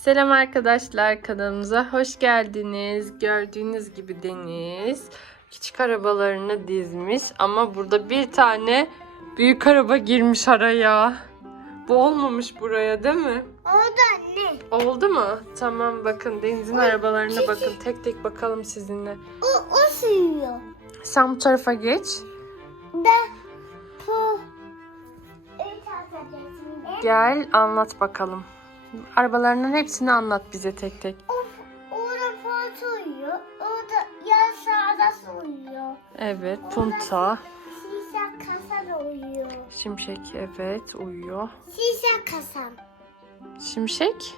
Selam arkadaşlar kanalımıza hoş geldiniz. Gördüğünüz gibi Deniz küçük arabalarını dizmiş ama burada bir tane büyük araba girmiş araya. Bu olmamış buraya değil mi? Orada anne. Oldu mu? Tamam bakın Deniz'in arabalarına bakın. Tek tek bakalım sizinle. O, o sürüyor. Sen bu tarafa geç. Ben bu. Gel anlat bakalım. Arabalarının hepsini anlat bize tek tek. O, orada poğaça uyuyor. Orada yan sağda uyuyor. Evet punta. Şişe kasa da uyuyor. Şimşek evet uyuyor. Şişe kasam. Şimşek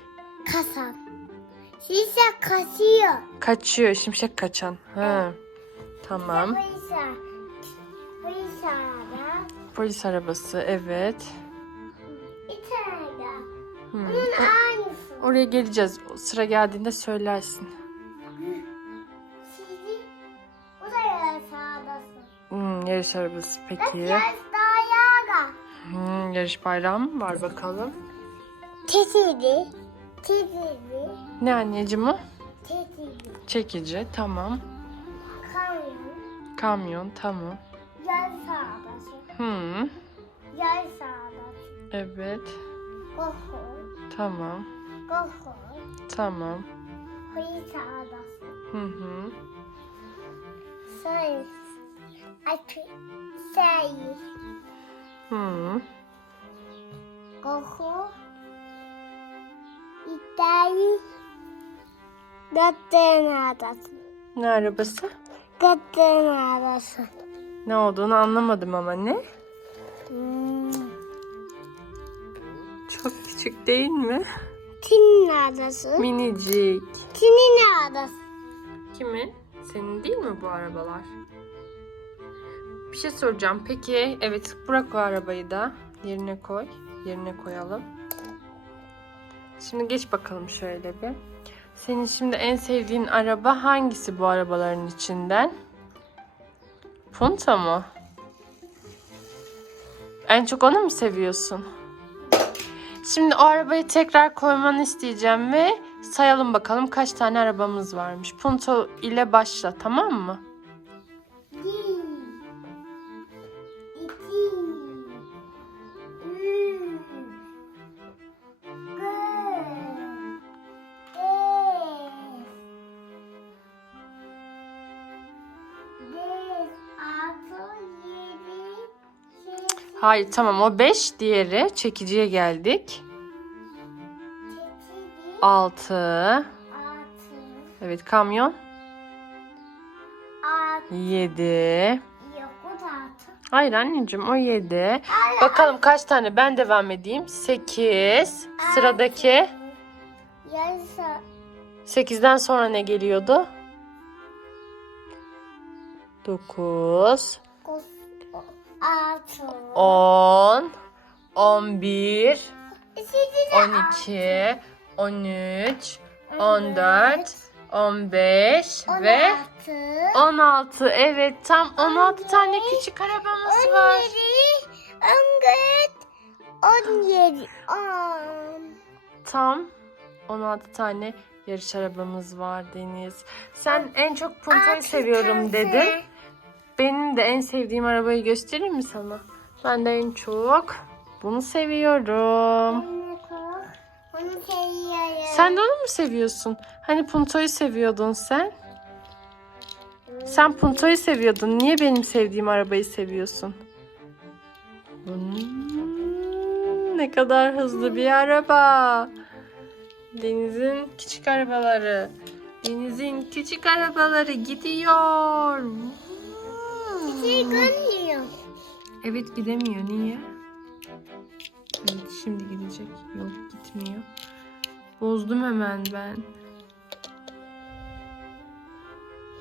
Kasam. Şişe kasıyor. kaçıyor. Şimşek kaçan. Ha. Tamam. Hıysa da. Polis arabası evet. Oraya geleceğiz. O Sıra geldiğinde söylersin. Da yan sağdasın. Hmm, yarış arabası peki. yan dayağa. Hmm, yarış bayrağı mı var bakalım. Tetili. Tetili. Ne anneciğim o? Tetili. Çekici tamam. Kamyon. Kamyon tamam. Yan sağdasın. Hmm, Yan sağdasın. evet Gohu. tamam. Gohu. Tamam. Hıyı sağdasın. Hı hı. Sayın. Akı. Sayın. Hı. Gohu. İtali. Gatten adasın. Ne arabası? Gatten adasın. Ne olduğunu anlamadım ama ne? Hmm. Çok küçük değil mi? Tinin adası. Minicik. Tinin adası. Kimin? Senin değil mi bu arabalar? Bir şey soracağım. Peki evet bırak o arabayı da yerine koy. Yerine koyalım. Şimdi geç bakalım şöyle bir. Senin şimdi en sevdiğin araba hangisi bu arabaların içinden? Punta mı? En çok onu mu seviyorsun? Şimdi o arabayı tekrar koymanı isteyeceğim ve sayalım bakalım kaç tane arabamız varmış. Punto ile başla tamam mı? Hayır tamam o 5 diğeri çekiciye geldik. Sekiz. 6 Altı. evet kamyon Altı. 7 Yok o da altı. Hayır anneciğim o 7 Bakalım kaç tane ben devam edeyim. 8 sıradaki Yarısı. 8'den sonra ne geliyordu? 9 Altı. 10 11 Sizi de 12 13 14 15 ve 16. 16. Evet tam 16 tane küçük arabamız var. 17. 17. 10. Tam 16 tane yarış arabamız var Deniz. Sen en çok Punta'yı seviyorum dedin. Benim de en sevdiğim arabayı göstereyim mi sana? Ben de en çok bunu seviyorum. Onu seviyorum. Sen de onu mu seviyorsun? Hani Punto'yu seviyordun sen? Sen Punto'yu seviyordun. Niye benim sevdiğim arabayı seviyorsun? Hmm, ne kadar hızlı bir araba. Deniz'in küçük arabaları. Deniz'in küçük arabaları gidiyor. Şey görmüyor. Evet gidemiyor. Niye? Evet şimdi gidecek. Yok gitmiyor. Bozdum hemen ben.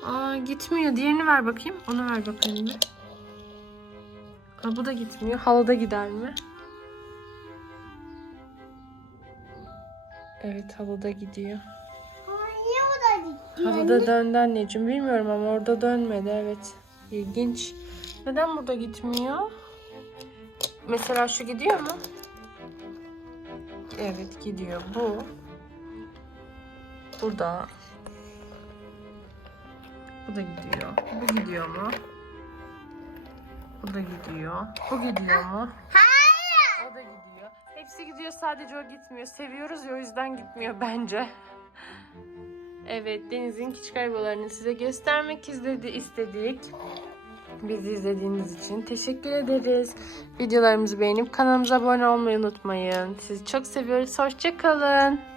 Aa gitmiyor. Diğerini ver bakayım. Onu ver bakayım bir. Aa, bu da gitmiyor. Halıda gider mi? Evet halıda gidiyor. Ama niye o da gitti? Halıda döndü anneciğim. Bilmiyorum ama orada dönmedi. Evet. İlginç. Neden burada gitmiyor? Mesela şu gidiyor mu? Evet gidiyor. Bu. Burada. Bu da gidiyor. Bu gidiyor mu? Bu da gidiyor. Bu gidiyor mu? Hayır. O da gidiyor. Hepsi gidiyor sadece o gitmiyor. Seviyoruz ya o yüzden gitmiyor bence. Evet Deniz'in küçük arabalarını size göstermek izledi, istedik. Bizi izlediğiniz için teşekkür ederiz. Videolarımızı beğenip kanalımıza abone olmayı unutmayın. Sizi çok seviyoruz. Hoşçakalın.